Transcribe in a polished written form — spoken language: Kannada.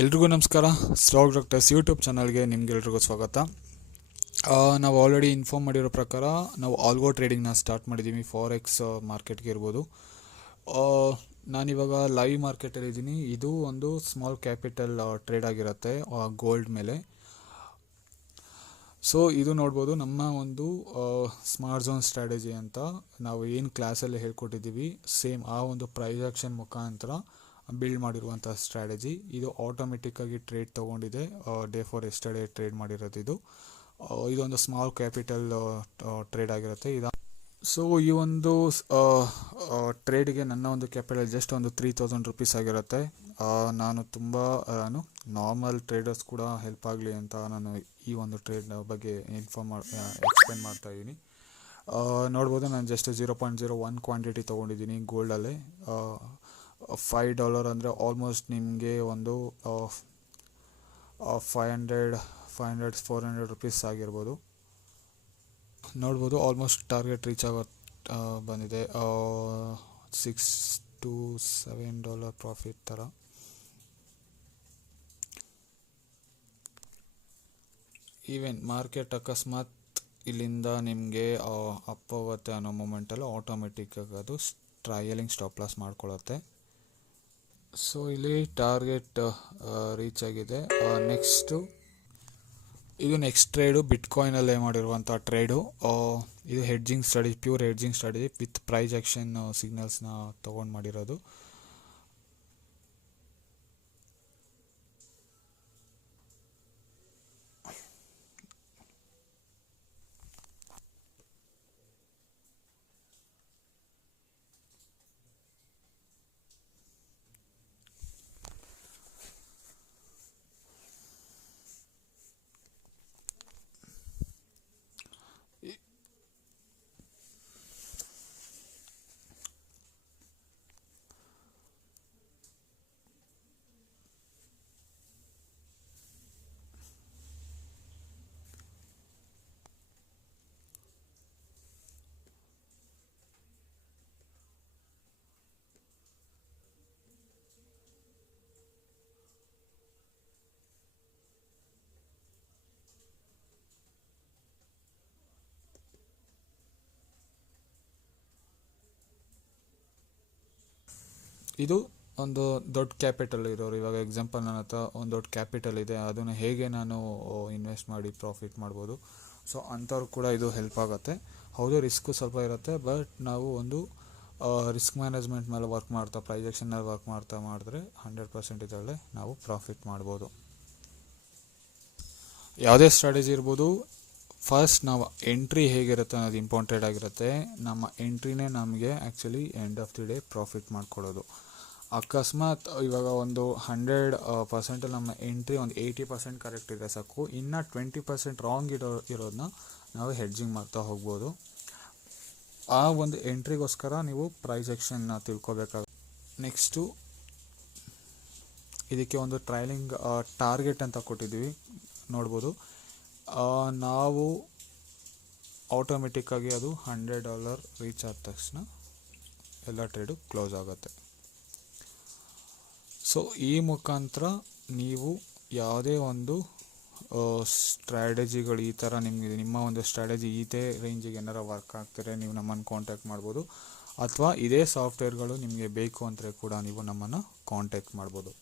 ಎಲ್ರಿಗೂ ನಮಸ್ಕಾರ. ಸ್ಟಾಕ್ ಡಾಕ್ಟರ್ಸ್ ಯೂಟ್ಯೂಬ್ ಚಾನಲ್ಗೆ ನಿಮ್ಗೆಲ್ರಿಗೂ ಸ್ವಾಗತ. ನಾವು ಆಲ್ರೆಡಿ ಇನ್ಫಾರ್ಮ್ ಮಾಡಿರೋ ಪ್ರಕಾರ ನಾವು ಆಲ್ಗೋ ಟ್ರೇಡಿಂಗ್ನ ಸ್ಟಾರ್ಟ್ ಮಾಡಿದ್ದೀವಿ. ಫಾರೆಕ್ಸ್ ಮಾರ್ಕೆಟ್ಗೆ ಇರ್ಬೋದು. ನಾನಿವಾಗ ಲೈವ್ ಮಾರ್ಕೆಟಲ್ಲಿದ್ದೀನಿ. ಇದು ಒಂದು ಸ್ಮಾಲ್ ಕ್ಯಾಪಿಟಲ್ ಟ್ರೇಡ್ ಆಗಿರುತ್ತೆ ಗೋಲ್ಡ್ ಮೇಲೆ. ಸೊ ಇದು ನೋಡ್ಬೋದು ನಮ್ಮ ಒಂದು ಸ್ಮಾರ್ಟ್ ಝೋನ್ ಸ್ಟ್ರಾಟಜಿ ಅಂತ ನಾವು ಏನು ಕ್ಲಾಸಲ್ಲಿ ಹೇಳ್ಕೊಟ್ಟಿದ್ದೀವಿ, ಸೇಮ್ ಆ ಒಂದು ಪ್ರೈಸ್ ಆಕ್ಷನ್ ಮುಖಾಂತರ ಬಿಲ್ಡ್ ಮಾಡಿರುವಂಥ ಸ್ಟ್ರಾಟಜಿ. ಇದು ಆಟೋಮೆಟಿಕ್ಕಾಗಿ ಟ್ರೇಡ್ ತೊಗೊಂಡಿದೆ. ಡೇ ಫಾರ್ ಎಸ್ಟರ್ಡೇ ಟ್ರೇಡ್ ಮಾಡಿರೋದು ಇದೊಂದು ಸ್ಮಾಲ್ ಕ್ಯಾಪಿಟಲ್ ಟ್ರೇಡ್ ಆಗಿರುತ್ತೆ. ಸೊ ಈ ಒಂದು ಟ್ರೇಡ್ಗೆ ನನ್ನ ಒಂದು ಕ್ಯಾಪಿಟಲ್ ಜಸ್ಟ್ ಒಂದು 3000 ರುಪೀಸ್ ಆಗಿರುತ್ತೆ. ನಾನು ನಾರ್ಮಲ್ ಟ್ರೇಡರ್ಸ್ ಕೂಡ ಹೆಲ್ಪ್ ಆಗಲಿ ಅಂತ ನಾನು ಈ ಒಂದು ಟ್ರೇಡ್ ಬಗ್ಗೆ ಎಕ್ಸ್ಪ್ಲೇನ್ ಮಾಡ್ತಾ ಇದ್ದೀನಿ. ನೋಡ್ಬೋದು, ನಾನು ಜಸ್ಟ್ 0.01 ಕ್ವಾಂಟಿಟಿ ತೊಗೊಂಡಿದ್ದೀನಿ ಗೋಲ್ಡಲ್ಲೇ. $5 ಅಂದರೆ ಆಲ್ಮೋಸ್ಟ್ ನಿಮಗೆ ಒಂದು 500-400 ರುಪೀಸ್ ಆಗಿರ್ಬೋದು. ನೋಡ್ಬೋದು, ಆಲ್ಮೋಸ್ಟ್ ಟಾರ್ಗೆಟ್ ರೀಚ್ ಆಗೋ ಬಂದಿದೆ. $6-7 ಪ್ರಾಫಿಟ್ ಥರ. ಈವನ್ ಮಾರ್ಕೆಟ್ ಅಕಸ್ಮಾತ್ ಇಲ್ಲಿಂದ ನಿಮಗೆ ಅಪ್ ಹೋಗುತ್ತೆ ಅನ್ನೋ ಮೂಮೆಂಟಲ್ಲಿ ಆಟೋಮೆಟಿಕ್ಕಾಗಿ ಅದು ಟ್ರಯಲಿಂಗ್ ಸ್ಟಾಪ್ ಲಾಸ್ ಮಾಡ್ಕೊಳ್ಳುತ್ತೆ. ಸೊ ಇಲ್ಲಿ ಟಾರ್ಗೆಟ್ ರೀಚ್ ಆಗಿದೆ. ಇದು ನೆಕ್ಸ್ಟ್ ಟ್ರೇಡು ಬಿಟ್ಕಾಯಿನಲ್ಲೇ ಮಾಡಿರುವಂಥ ಟ್ರೇಡು. ಇದು hedging strategy, pure hedging strategy with price action ಸಿಗ್ನಲ್ಸ್ನ ತೊಗೊಂಡು ಮಾಡಿರೋದು. ಇದು ಒಂದು ದೊಡ್ಡ ಕ್ಯಾಪಿಟಲ್ ಇರೋರು, ಇವಾಗ ಎಕ್ಸಾಂಪಲ್ ನನ್ನ ಹತ್ರ ಒಂದು ದೊಡ್ಡ ಕ್ಯಾಪಿಟಲ್ ಇದೆ, ಅದನ್ನು ಹೇಗೆ ನಾನು ಇನ್ವೆಸ್ಟ್ ಮಾಡಿ ಪ್ರಾಫಿಟ್ ಮಾಡ್ಬೋದು. ಸೊ ಅಂಥವ್ರು ಕೂಡ ಇದು ಹೆಲ್ಪ್ ಆಗುತ್ತೆ. ಹೌದು, ರಿಸ್ಕು ಸ್ವಲ್ಪ ಇರುತ್ತೆ, ಬಟ್ ನಾವು ಒಂದು ರಿಸ್ಕ್ ಮ್ಯಾನೇಜ್ಮೆಂಟ್ ಮೇಲೆ ವರ್ಕ್ ಮಾಡ್ತಾ, ಪ್ರೈಸ್ ಆಕ್ಷನ್ ಮೇಲೆ ವರ್ಕ್ ಮಾಡಿದ್ರೆ 100% ಇದರಲ್ಲೇ ನಾವು ಪ್ರಾಫಿಟ್ ಮಾಡ್ಬೋದು. ಯಾವುದೇ ಸ್ಟ್ರಾಟಜಿ ಇರ್ಬೋದು, ಫಸ್ಟ್ ನಾವು ಎಂಟ್ರಿ ಹೇಗಿರುತ್ತೆ ಅನ್ನೋದು ಇಂಪಾರ್ಟೆಂಟ್ ಆಗಿರುತ್ತೆ. ನಮ್ಮ ಎಂಟ್ರಿನೇ ನಮಗೆ actually end of the day profit ಮಾಡ್ಕೊಳ್ಳೋದು. ಅಕಸ್ಮಾತ್ ಇವಾಗ ಒಂದು 100% ನಮ್ಮ ಎಂಟ್ರಿ ಒಂದು 80% ಕರೆಕ್ಟ್ ಇದೆ ಸಾಕು, ಇನ್ನು 20% ರಾಂಗ್ ಇರೋದನ್ನ ನಾವು ಹೆಡ್ಜಿಂಗ್ ಮಾಡ್ತಾ ಹೋಗ್ಬೋದು. ಆ ಒಂದು ಎಂಟ್ರಿಗೋಸ್ಕರ ನೀವು ಪ್ರೈಸ್ ಆಕ್ಷನ್ನ ತಿಳ್ಕೊಬೇಕಾಗುತ್ತೆ. ನೆಕ್ಸ್ಟು ಇದಕ್ಕೆ ಒಂದು ಟ್ರೈಲಿಂಗ್ ಟಾರ್ಗೆಟ್ ಅಂತ ಕೊಟ್ಟಿದ್ದೀವಿ, ನೋಡ್ಬೋದು. ನಾವು ಆಟೋಮೆಟಿಕ್ಕಾಗಿ ಅದು $100 ರೀಚ್ ಆದ ತಕ್ಷಣ ಎಲ್ಲ ಟ್ರೇಡು ಕ್ಲೋಸ್ ಆಗುತ್ತೆ. ಸೊ ಈ ಮುಖಾಂತರ ನೀವು ಯಾವುದೇ ಒಂದು ಸ್ಟ್ರಾಟಜಿಗಳು ಈ ಥರ ನಿಮ್ಮ ಒಂದು ಸ್ಟ್ರಾಟಜಿ ಇದೇ ರೇಂಜಿಗೆ ಏನಾರ ವರ್ಕ್ ಆಗ್ತಾರೆ, ನೀವು ನಮ್ಮನ್ನು ಕಾಂಟ್ಯಾಕ್ಟ್ ಮಾಡ್ಬೋದು. ಅಥವಾ ಇದೇ ಸಾಫ್ಟ್ವೇರ್ಗಳು ನಿಮಗೆ ಬೇಕು ಅಂದರೆ ಕೂಡ ನೀವು ನಮ್ಮನ್ನು ಕಾಂಟ್ಯಾಕ್ಟ್ ಮಾಡ್ಬೋದು.